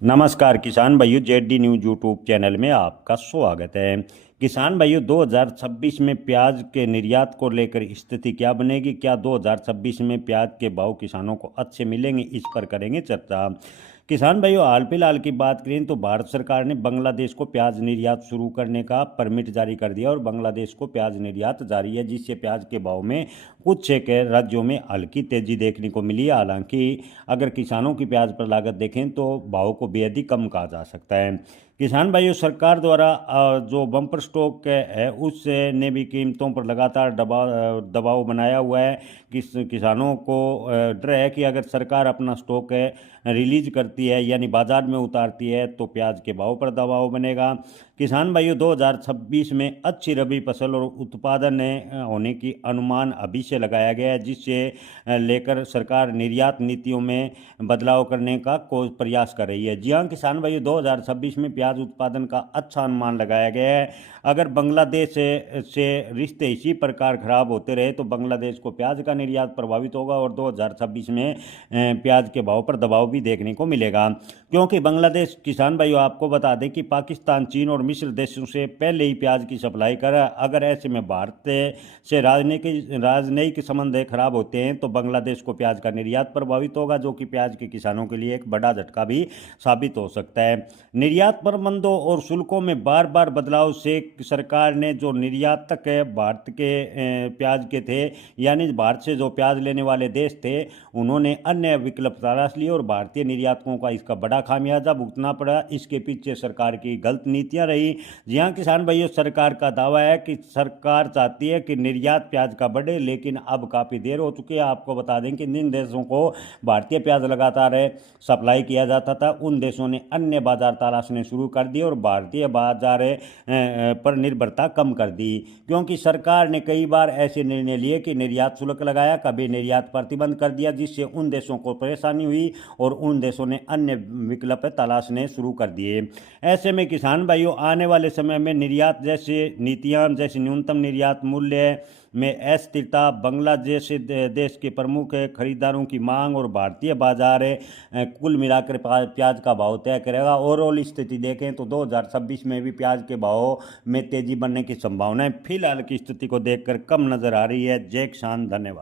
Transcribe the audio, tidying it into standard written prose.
नमस्कार किसान भाइयों, जेडी न्यूज यूट्यूब चैनल में आपका स्वागत है। किसान भाइयों, 2026 में प्याज के निर्यात को लेकर स्थिति क्या बनेगी? क्या 2026 में प्याज के भाव किसानों को अच्छे मिलेंगे? इस पर करेंगे चर्चा। किसान भाइयों, हाल फिलहाल की बात करें तो भारत सरकार ने बांग्लादेश को प्याज निर्यात शुरू करने का परमिट जारी कर दिया और बांग्लादेश को प्याज निर्यात जारी है, जिससे प्याज के भाव में कुछ एक राज्यों में हल्की तेजी देखने को मिली है। हालांकि अगर किसानों की प्याज पर लागत देखें तो भाव को बेहद ही कम कहा जा सकता है। किसान भाइयों, सरकार द्वारा जो बम्पर स्टॉक है उसने भी कीमतों पर लगातार दबाव बनाया हुआ है। किसानों को डर है कि अगर सरकार अपना स्टॉक रिलीज करती है यानी बाजार में उतारती है तो प्याज के भाव पर दबाव बनेगा। किसान भाइयों, 2026 में अच्छी रबी फसल और उत्पादन होने की अनुमान अभी से लगाया गया है, जिससे लेकर सरकार निर्यात नीतियों में बदलाव करने का कोई प्रयास कर रही है। जी हाँ किसान भाइयों, 2026 में प्याज उत्पादन का अच्छा अनुमान लगाया गया है। अगर बांग्लादेश से रिश्ते इसी प्रकार खराब होते रहे तो बांग्लादेश को प्याज का निर्यात प्रभावित होगा और 2026 में प्याज के भाव पर दबाव भी देखने को मिलेगा। क्योंकि बांग्लादेश, किसान भाइयों आपको बता दें कि पाकिस्तान, चीन और मिस्र देशों से पहले ही प्याज की सप्लाई कर, अगर ऐसे में भारत से राजनयिक संबंध खराब होते हैं तो बांग्लादेश को प्याज का निर्यात प्रभावित होगा, जो कि प्याज के किसानों के लिए एक बड़ा झटका भी साबित हो सकता है। निर्यात प्रबंधों और शुल्कों में बार बार बदलाव से सरकार ने जो निर्यातक भारत के प्याज के थे, यानी भारत से जो प्याज लेने वाले देश थे, उन्होंने अन्य विकल्प तलाश लिए और भारतीय निर्यातकों का इसका बड़ा खामियाजा भुगतना पड़ा। इसके पीछे सरकार की गलत नीतियां रही। जी हाँ किसान भाइयों, सरकार का दावा है कि सरकार चाहती है कि निर्यात प्याज का बढ़े, लेकिन अब काफ़ी देर हो चुकी है। आपको बता दें कि जिन देशों को भारतीय प्याज लगातार सप्लाई किया जाता था, उन देशों ने अन्य बाजार तलाशने शुरू कर दिए और भारतीय बाजार पर निर्भरता कम कर दी। क्योंकि सरकार ने कई बार ऐसे निर्णय लिए कि निर्यात शुल्क लगाया, कभी निर्यात प्रतिबंध कर दिया, जिससे उन देशों को परेशानी हुई और उन देशों ने अन्य विकल्प तलाशने शुरू कर दिए। ऐसे में किसान भाइयों, आने वाले समय में निर्यात जैसे नीतियां, जैसे न्यूनतम निर्यात मूल्य में अस्थिरता, बांग्लादेश देश के प्रमुख खरीदारों की मांग और भारतीय बाजार कुल मिलाकर प्याज का भाव तय करेगा। ओवरऑल स्थिति देखें तो 2026 में भी प्याज के भाव में तेजी बनने की संभावनाएं फिलहाल की स्थिति को देखकर कम नजर आ रही है। जय किसान, धन्यवाद।